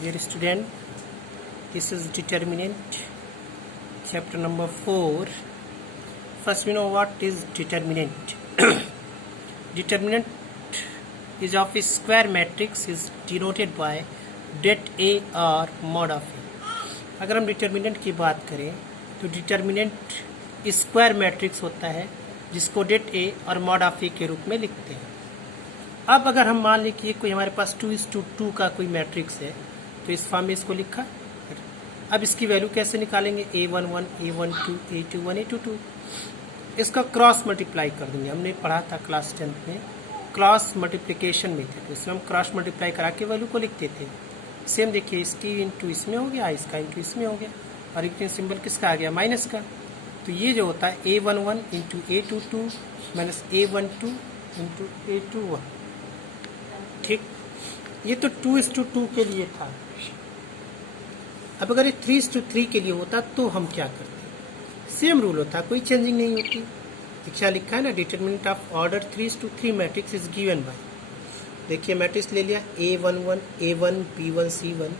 Dear student, this is determinant, chapter number 4. First we know what is determinant. Determinant is of a square matrix is denoted by det A or mod of A. अगर हम determinant की बात करें तो determinant square matrix होता है जिसको det A और mod of A के रूप में लिखते हैं। अब अगर हम मान लें कि कोई हमारे पास 2:2 का कोई मैट्रिक्स है तो इस फॉर्म में इसको लिखा। अब इसकी वैल्यू कैसे निकालेंगे? A11, A12, A21, A22। इसका क्रॉस मल्टीप्लाई कर देंगे। हमने पढ़ा था क्लास 10th में क्रॉस मल्टीप्लिकेशन में थे, तो इसमें हम क्रॉस मल्टीप्लाई करा के वैल्यू को लिखते थे। सेम देखिए, इसकी इंटू इसमें हो गया, इसका इंटू इसमें हो गया, और एक सिंबल किसका आ गया? माइनस का। तो ये जो होता है A11 into A22 minus A12 into A21। ठीक, ये तो 2:2 के लिए था। अब अगर ये 3:3 के लिए होता तो हम क्या करते? सेम रूल होता, कोई चेंजिंग नहीं होती। क्या लिखा है ना, determinant of order 3:3 matrix is given by. देखिए मैट्रिक्स ले लिया A11, A1, B1, C1,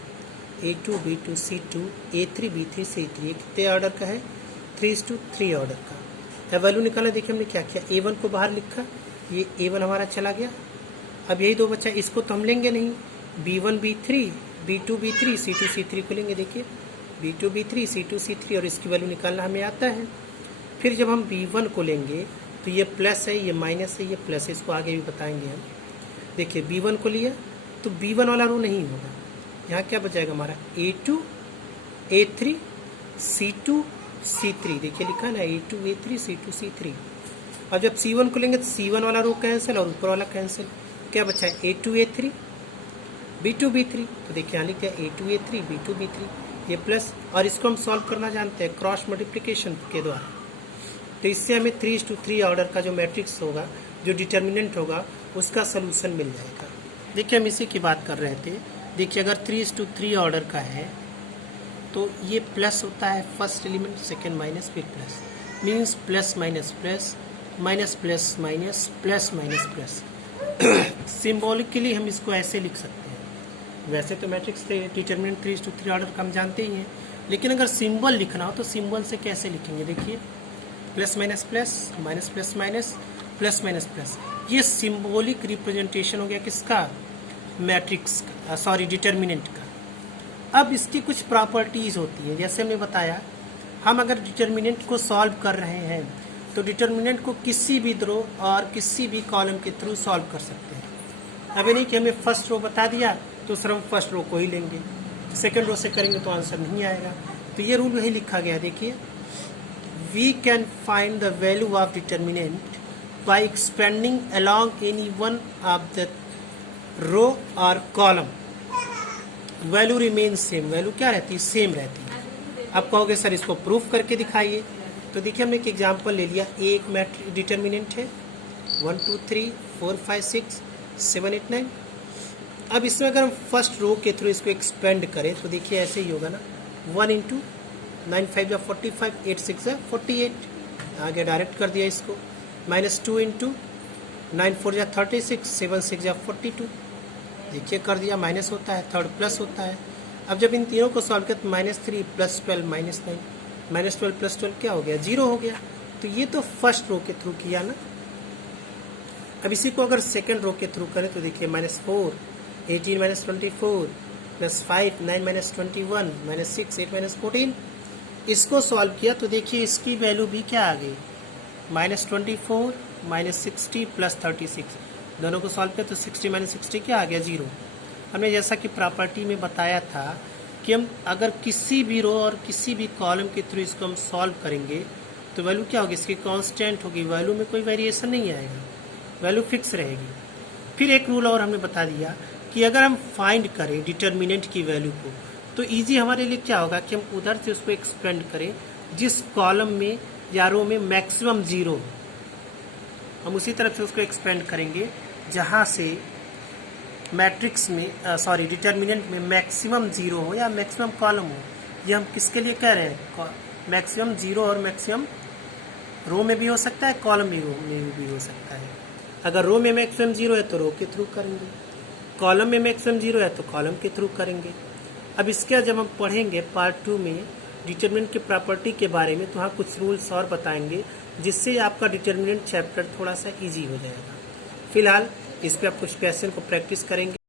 A2, B2, C2, A3, B3, C3। ये कितने ऑर्डर का है? 3:3 ऑर्डर का। अब वैल्यू निकाला। देखिए हमने क्या किया, A1 को बाहर लिखा, ये A1 हमारा चला गया। अब यही दो बच्चा, इसको तो हम लेंगे नहीं, B1, B3, B2, B3, C2, C3 को लेंगे। देखिए B2, B3, C2, C3, और इसकी वैल्यू निकालना हमें आता है। फिर जब हम B1 को लेंगे तो ये प्लस है, ये माइनस है, ये प्लस है, इसको आगे भी बताएंगे हम। देखिए B1 को लिया तो B1 वाला रो नहीं होगा, यहाँ क्या बचाएगा हमारा? A2, A3, C2, C3। देखिए लिखा है ना A2, A3, C2, C3। और जब C1 को लेंगे तो C1 वाला रो कैंसिल और ऊपर वाला कैंसिल, क्या बचा है? A2, A3, B2, B3। तो देखिए यहाँ लिख दिया A2, A3, B2, B3, ये प्लस, और इसको हम सॉल्व करना जानते हैं क्रॉस मल्टीप्लिकेशन के द्वारा। तो इससे हमें 3:3 ऑर्डर का जो मैट्रिक्स होगा, जो डिटर्मिनेंट होगा, उसका सोल्यूशन मिल जाएगा। देखिए हम इसी की बात कर रहे थे। देखिए अगर 3:3 ऑर्डर का है तो ये प्लस होता है फर्स्ट एलिमेंट, सेकेंड माइनस, फिर plus, means plus minus plus, minus plus minus, plus minus plus. Symbolically हम इसको ऐसे लिख सकते हैं। वैसे तो मैट्रिक्स थे डिटरमिनेंट 3:3 ऑर्डर का हम जानते ही हैं, लेकिन अगर सिंबल लिखना हो तो सिंबल से कैसे लिखेंगे? देखिए plus minus plus, minus plus minus, plus minus plus. ये सिंबॉलिक रिप्रेजेंटेशन हो गया किसका? मैट्रिक्स का, सॉरी डिटरमिनेंट का। अब इसकी कुछ प्रॉपर्टीज होती है, जैसे हमने बताया, हम अगर डिटरमिनेंट को सॉल्व कर रहे हैं तो डिटरमिनेंट को किसी भी रो और किसी भी कॉलम के थ्रू सॉल्व कर सकते हैं। अभी नहीं कि हमें फर्स्ट रो बता दिया तो सर हम फर्स्ट रो को ही लेंगे, सेकंड रो से करेंगे तो आंसर नहीं आएगा। तो ये रूल यही लिखा गया है। देखिए, we can find the value of determinant by expanding along any one of the row और column. Value remain same. Value क्या रहती है? सेम रहती है। आप कहोगे सर इसको प्रूफ करके दिखाइए। तो देखिए हमने एक एग्जाम्पल ले लिया। एक मैट्रिक्स डिटरमिनेंट है 1, 2, 3, 4, 5, 6, 7, 8, 9। अब इसमें अगर हम फर्स्ट रो के थ्रू इसको एक्सपेंड करें तो देखिए ऐसे ही होगा ना, 1 इंटू 9 5 45, 8 6 48। आगे डायरेक्ट कर दिया इसको। -2 इंटू 9 4 36, 7 6 42। देखिए कर दिया, माइनस होता है, थर्ड प्लस होता है। अब जब इन तीनों को सॉल्व किया तो -3 + 12 -9, -12 + 12 क्या हो गया? 0 हो गया। तो ये तो फर्स्ट रो के थ्रू किया ना। अब इसी को अगर सेकेंड रो के थ्रू करें तो देखिए -4 18 - 24 + 5 9 - 21 -6 8 - 14। इसको सॉल्व किया तो देखिए इसकी वैल्यू भी क्या आ गई? -24 -60 + 36। दोनों को सॉल्व किया तो 60 - 60 क्या आ गया? 0। हमने जैसा कि प्रॉपर्टी में बताया था कि हम अगर किसी भी रो और किसी भी कॉलम के थ्रू इसको हम सॉल्व करेंगे तो वैल्यू क्या होगी? इसकी कांस्टेंट होगी, वैल्यू में कोई वेरिएशन नहीं आएगा, वैल्यू फिक्स रहेगी। फिर एक रूल और हमने बता दिया कि अगर हम फाइंड करें डिटरमिनेंट की वैल्यू को तो इजी हमारे लिए क्या होगा कि हम उधर से उसको एक्सपेंड करें जिस कॉलम में या रो में मैक्सिमम 0 हो, हम उसी तरफ से उसको एक्सपेंड करेंगे जहाँ से मैट्रिक्स में सॉरी डिटरमिनेंट में मैक्सिमम 0 हो या मैक्सिमम कॉलम हो। ये हम किसके लिए कह रहे हैं? मैक्सिमम 0 और मैक्सिमम रो में भी हो सकता है, कॉलम में भी हो सकता है। अगर रो में मैक्सिमम 0 है तो रो के थ्रू करेंगे, कॉलम में मैक्सिमम 0 है तो कॉलम के थ्रू करेंगे। अब इसके बाद जब हम पढ़ेंगे पार्ट 2 में डिटर्मिनेंट की प्रॉपर्टी के बारे में, तो वहाँ कुछ रूल्स और बताएंगे जिससे आपका डिटर्मिनेंट चैप्टर थोड़ा सा इजी हो जाएगा। फिलहाल इस पे आप कुछ क्वेश्चन को प्रैक्टिस करेंगे।